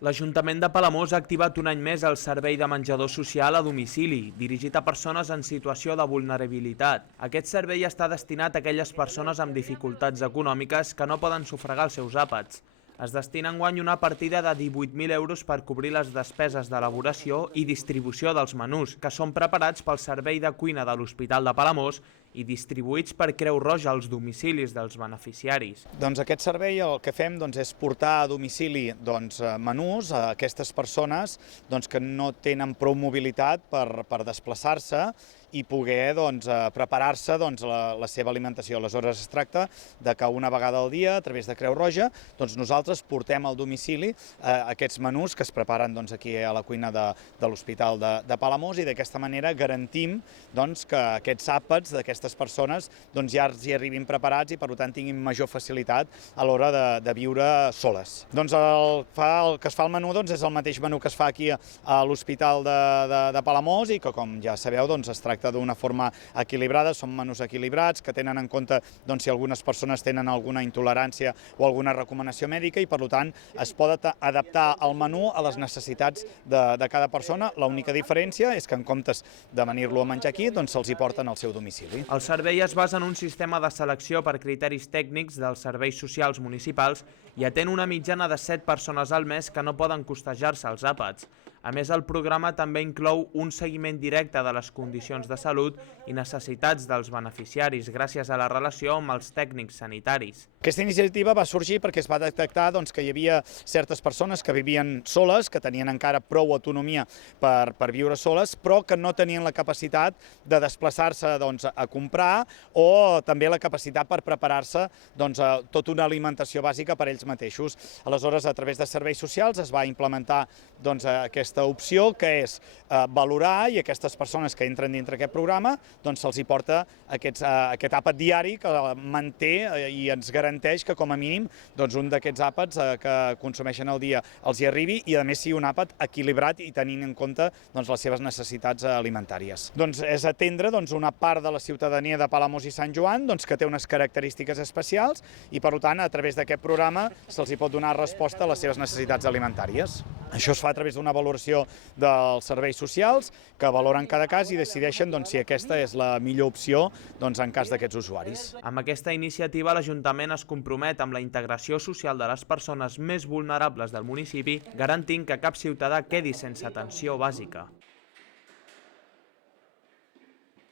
L'Ajuntament de Palamós ha activat un any més el servei de menjador social a domicili, dirigit a persones en situació de vulnerabilitat. Aquest servei està destinat a aquelles persones amb dificultats econòmiques que no poden sufragar els seus àpats. Es destina enguany una partida de 18.000 euros per cobrir les despeses d'elaboració i distribució dels menús, que són preparats pel Servei de Cuina de l'Hospital de Palamós i distribuïts per Creu Roja als domicilis dels beneficiaris. Doncs aquest servei el que fem és portar a domicili menús a aquestes persones que no tenen prou mobilitat per desplaçar-se i poder preparar-se la seva alimentació. Aleshores es tracta que una vegada al dia, a través de Creu Roja, nosaltres portem al domicili aquests menús que es preparen aquí a la cuina de l'Hospital de Palamós i d'aquesta manera garantim que aquests àpats d'aquestes persones ja els hi arribin preparats i per tant tinguin major facilitat a l'hora de viure soles. El que es fa al menú és el mateix menú que es fa aquí a l'Hospital de Palamós i que, com ja sabeu, es tracta d'una forma equilibrada, són menús equilibrats que tenen en compte si algunes persones tenen alguna intolerància o alguna recomanació mèdica i per tant es pot adaptar el menú a les necessitats de cada persona. L'única diferència és que en comptes de venir-lo a menjar aquí, se'ls hi porten al seu domicili. El servei es basa en un sistema de selecció per criteris tècnics dels serveis socials municipals i atén una mitjana de 7 persones al mes que no poden costejar-se els àpats. A més, el programa també inclou un seguiment directe de les condicions de salut i necessitats dels beneficiaris gràcies a la relació amb els tècnics sanitaris. Aquesta iniciativa va sorgir perquè es va detectar que hi havia certes persones que vivien soles, que tenien encara prou autonomia per viure soles, però que no tenien la capacitat de desplaçar-se a comprar o també la capacitat per preparar-se tota una alimentació bàsica per ells mateixos. Aleshores, a través de serveis socials es va implementar aquesta opció, que és valorar, i aquestes persones que entren dintre aquest programa se'ls hi porta aquest àpat diari que manté i ens garanteix que com a mínim un d'aquests àpats que consumeixen al dia els hi arribi i a més sigui un àpat equilibrat i tenint en compte les seves necessitats alimentàries. És atendre una part de la ciutadania de Palamós i Sant Joan que té unes característiques especials i per tant a través d'aquest programa se'ls hi pot donar resposta a les seves necessitats alimentàries. Això es fa a través d'una valoració dels serveis socials que valoren cada cas i decideixen si aquesta és la millor opció en cas d'aquests usuaris. Amb aquesta iniciativa l'Ajuntament es compromet amb la integració social de les persones més vulnerables del municipi, garantint que cap ciutadà quedi sense atenció bàsica.